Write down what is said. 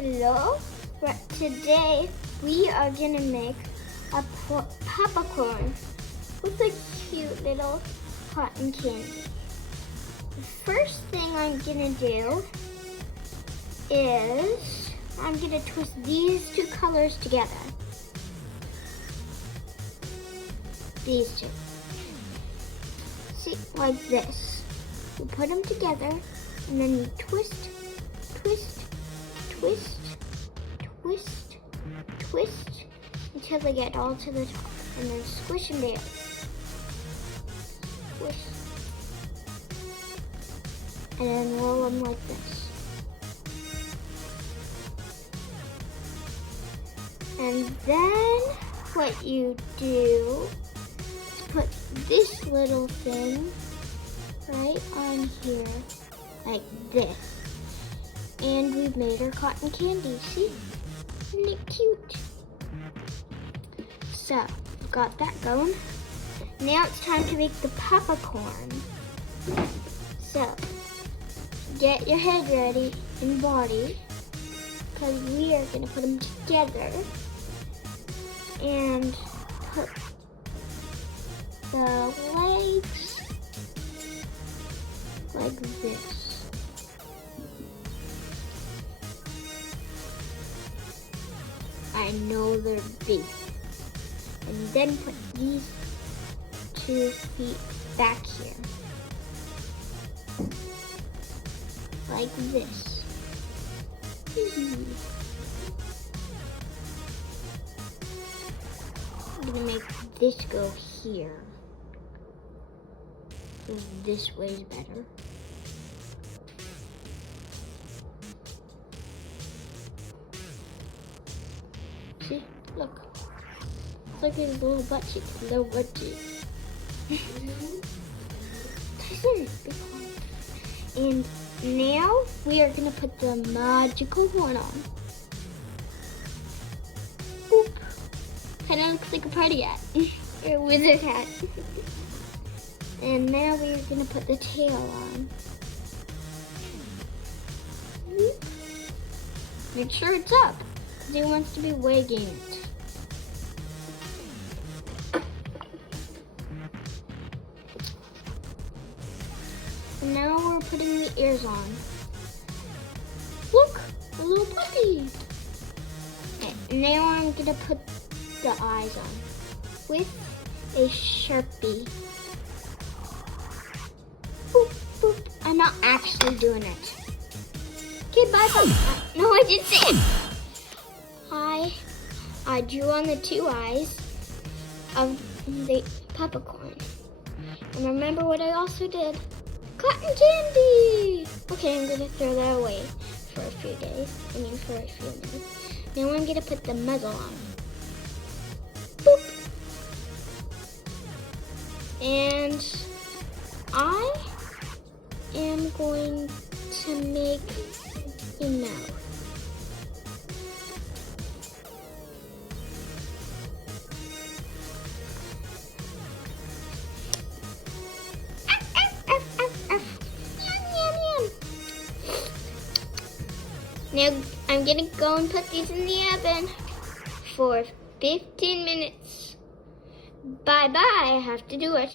Hello. Today we are gonna make a puppacorn with a cute little cotton candy. The first thing I'm gonna do is I'm gonna twist these two colors together. These two. See, like this. You put them together and then you twist, twist, twist, twist, twist until they get all to the top, and then squish them down. Squish. And then roll them like this. And then what you do is put this little thing right on here, like this. And we've made our cotton candy, see? Isn't it cute? So, got that going. Now it's time to make the puppacorn. So, get your head ready and body, because we are gonna put them together and put the legs like this. I know they're big. And then put these 2 feet back here. Like this. I'm gonna make this go here. This way is better. See, look. It's like a little butt cheek, little butt cheek. And now we are gonna put the magical horn on. Boop. Kinda looks like a party hat, or a wizard hat. And now we are gonna put the tail on. Make sure it's up, because he wants to be wagging it. And now we're putting the ears on. Look, a little puppy. And now I'm gonna put the eyes on with a Sharpie. Boop, boop. I'm not actually doing it. Okay, bye bye. No, I didn't say it. I drew on the 2 eyes of the puppacorn. And remember what I also did? Cotton candy! Okay, I'm gonna throw that away for a few days. For a few minutes. Now I'm gonna put the muzzle on. Boop! And I am going to make a mouth. Now I'm gonna go and put these in the oven for 15 minutes. Bye bye, I have to do it.